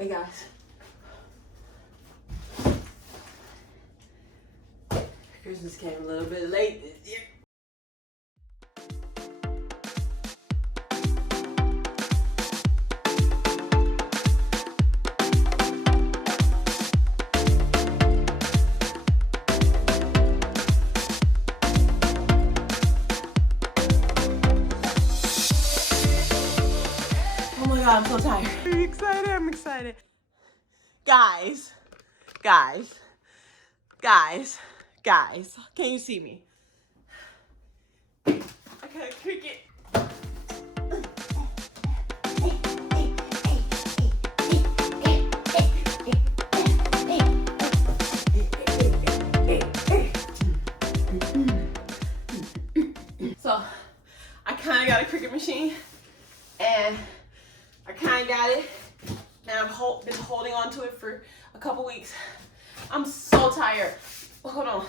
Hey guys. Christmas came a little bit late this year. Oh my God, I'm so tired. I'm excited, I'm excited. Guys, can you see me? I got a Cricut. So, I kind of got a Cricut machine, and I kind of got it, and I've been holding on to it for a couple weeks. I'm so tired. Hold on.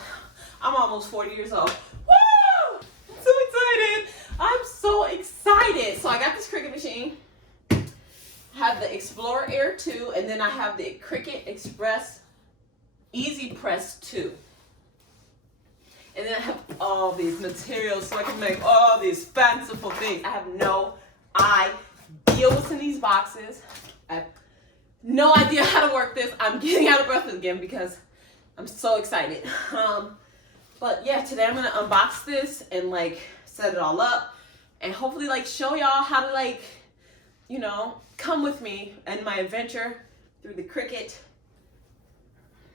I'm almost 40 years old. Woo! I'm so excited. I'm so excited. So I got this Cricut machine. I have the Explorer Air 2, and then I have the Cricut Express Easy Press 2. And then I have all these materials so I can make all these fanciful things. I have no idea what's in these boxes. I have no idea how to work this. I'm getting out of breath again because I'm so excited. But yeah, today I'm gonna unbox this and like set it all up and hopefully like show y'all how to like, you know, come with me in my adventure through the Cricut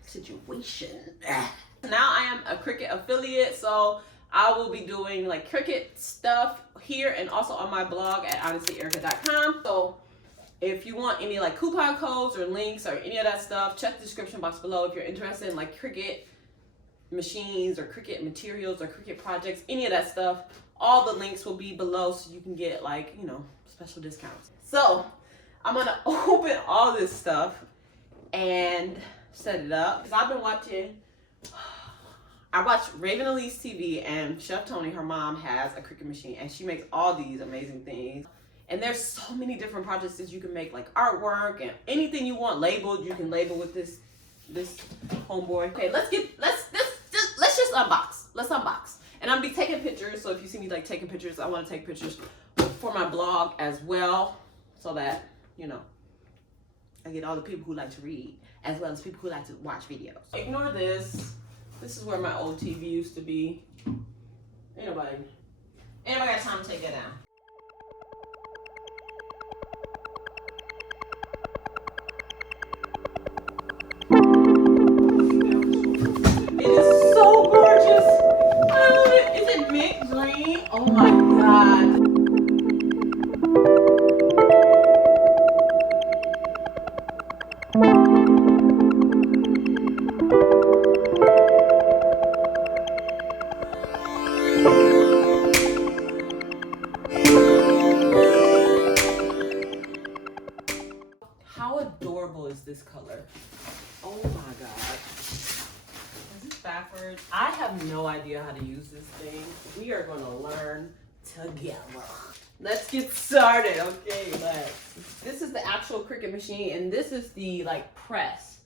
situation. Now I am a Cricut affiliate, so I will be doing like Cricut stuff here and also on my blog at honestlyerica.com. So if you want any like coupon codes or links or any of that stuff, check the description box below if you're interested in like Cricut machines or Cricut materials or Cricut projects, any of that stuff. All the links will be below so you can get like, you know, special discounts. So I'm gonna open all this stuff and set it up. Because I've been watching, I watch Raven Elise TV, and Chef Tony, her mom, has a Cricut machine and she makes all these amazing things. And there's so many different projects that you can make, like artwork and anything you want labeled, you can label with this homeboy. Okay, let's just unbox. Let's unbox. And I'm gonna be taking pictures, so if you see me like taking pictures, I want to take pictures for my blog as well, so that, you know, I get all the people who like to read as well as people who like to watch videos. Ignore this. This is where my old TV used to be. Ain't nobody got time to take that down. Oh my God. How adorable is this color? Oh my God. Is this backwards? I have no idea how to use this thing. We are going to learn together. Let's get started. Okay, this is the actual Cricut machine, and this is the like press.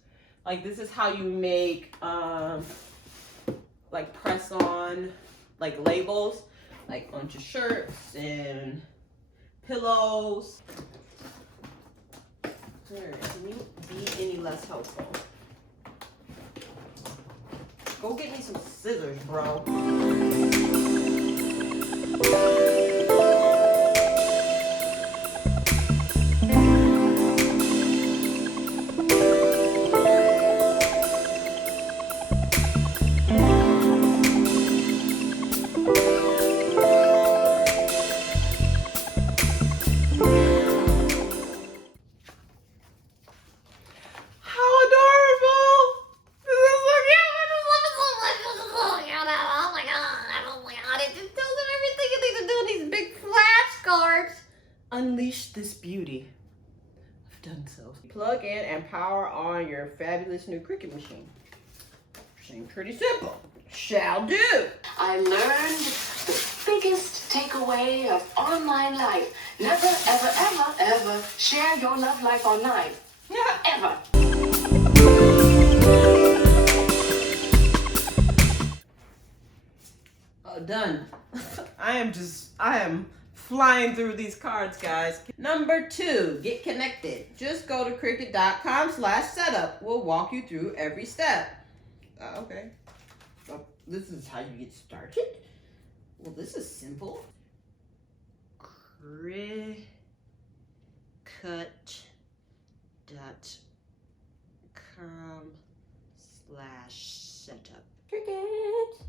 Like this is how you make like press on like labels, like onto shirts and pillows. Here, can you be any less helpful? Go get me some scissors, bro. Unleash this beauty. I've done so. Plug in and power on your fabulous new Cricut machine. Seems pretty simple. Shall do. I learned the biggest takeaway of online life. Never, ever, ever, ever share your love life online. Ever. Done. I am flying through these cards, guys. Number 2, get connected. Just go to Cricut.com/setup. We'll walk you through every step. Okay. So this is how you get started. Well, this is simple. Cricut.com/setup. Cricut.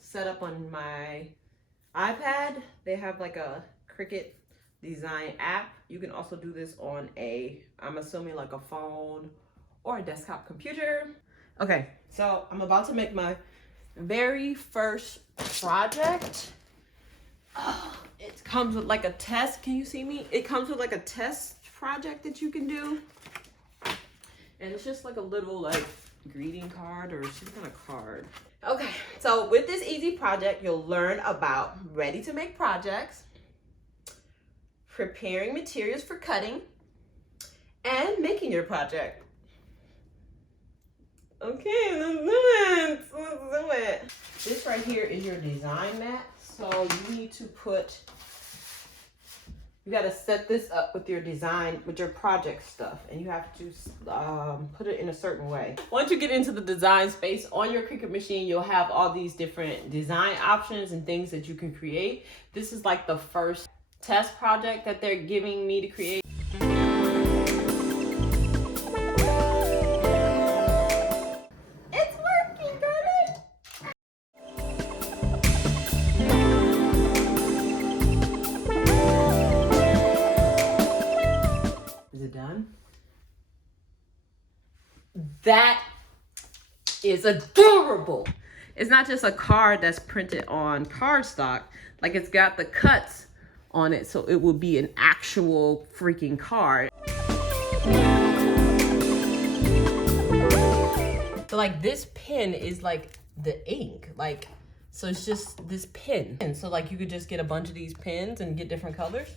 Set up on my iPad. They have like a Cricut design app. You can also do this on I'm assuming like a phone or a desktop computer. Okay, so I'm about to make my very first project. It comes with like a test. Can you see me? It comes with like a test project that you can do. And it's just like a little like greeting card or some kind of card. Okay, so with this easy project, you'll learn about ready to make projects, preparing materials for cutting, and making your project. Okay, let's do it. Let's do it. This right here is your design mat. So you need to you got to set this up with your design, with your project stuff, and you have to put it in a certain way. Once you get into the design space on your Cricut machine, you'll have all these different design options and things that you can create. This is like the first test project that they're giving me to create. It's working, baby! Is it done? That is adorable. It's not just a card that's printed on cardstock. Like, it's got the cuts on it, so it will be an actual freaking card. So like this pen is like the ink, like, so it's just this pen. And so like you could just get a bunch of these pens and get different colors.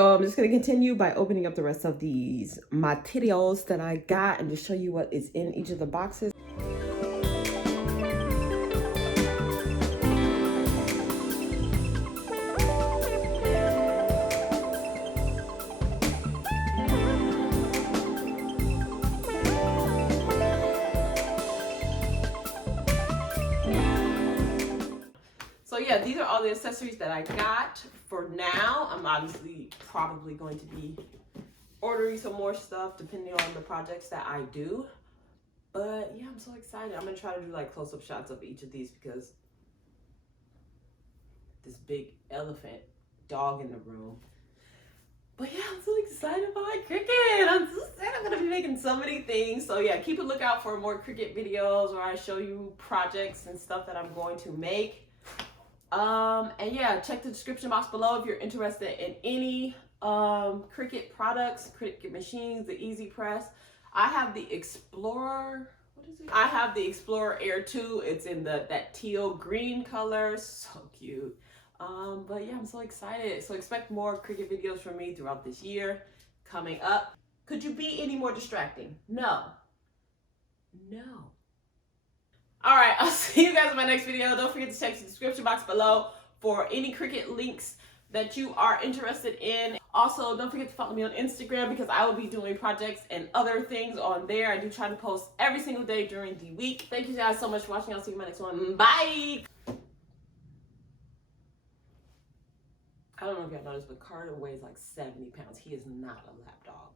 So I'm just going to continue by opening up the rest of these materials that I got and just show you what is in each of the boxes. So yeah, these are all the accessories that I got for now. I'm obviously probably going to be ordering some more stuff depending on the projects that I do. But yeah, I'm so excited. I'm gonna try to do like close-up shots of each of these because this big elephant dog in the room. But yeah, I'm so excited about my Cricut. I'm so excited. I'm gonna be making so many things. So yeah, keep a lookout for more Cricut videos where I show you projects and stuff that I'm going to make. And yeah, check the description box below if you're interested in any Cricut products, Cricut machines, the Easy Press. I have the Explorer. What is it? I have the Explorer Air 2. It's in that teal green color. So cute. But yeah, I'm so excited. So expect more Cricut videos from me throughout this year coming up. Could you be any more distracting? No. No. All right, I'll see you guys in my next video. Don't forget to check the description box below for any Cricut links that you are interested in. Also, don't forget to follow me on Instagram because I will be doing projects and other things on there. I do try to post every single day during the week. Thank you guys so much for watching. I'll see you in my next one. Bye! I don't know if y'all noticed, but Carter weighs like 70 pounds. He is not a lap dog.